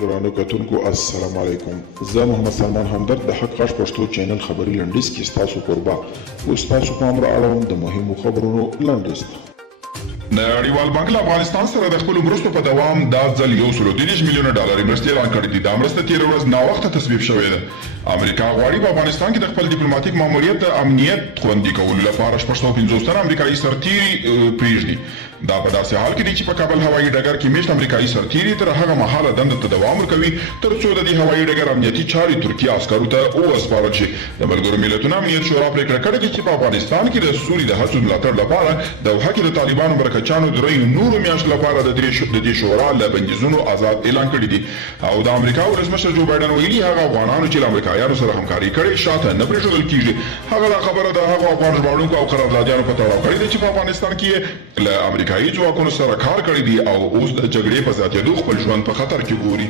درانه کتونکو السلام علیکم. زه محمد سلمان همدرد د حق غږ پښتو چینل خبري لنډیز کې ستاسو کوربه اوس تاسو پام را اړوم د مهمو خبرونو لنډیز ته. نړیوال بانک له افغانستان سره د خپلو مرستو په دوام دا ځل $130 میلیونه مرستې اعلان کړې دي. دا مرسته تېره ورځ ناوخته تصویب شوې ده. امریکا غواړي په افغانستان کې د خپل ډیپلوماټیک ماموریت د امنیت خوندي کولو لپاره 650 تن امریکایي سرتیري پرېږدي. دا په داسې حال کې دی چې په کابل هوایي ډګر کې میشت امریکایي سرتیري تر هغه مهاله دندې ته دوام ورکوي تر څو د دې هوایي ډګر امنیتي چارې ترکیه عسکرو ته وسپارل شي. د ملګرو ملتونو امنیت شورا پرېکړه کړې ده چې په افغانستان کې د سولې د هڅو ملاتړ لپاره د دوحه کې د طالبانو مرکچیانو درې نورو میاشتو لپاره د دې شورا له بندیزونو آزاد اعلان کړي دي. او د امریکا ولسمشر جو بایدن ویلي هغه افغانانو چې له امریکایانو سره همکاري کړې شاته نه پرېښودل کیږي. هغه دا خبره د هغو افغان ژباړونکو او قراردادیانو په تړاو کړې ده چې په افغانستان کې له امریکایي ځواکونو سره کار کړی دی او اوس د جګړې په زیاتېدو خپل ژوند په خطر کې ګوري.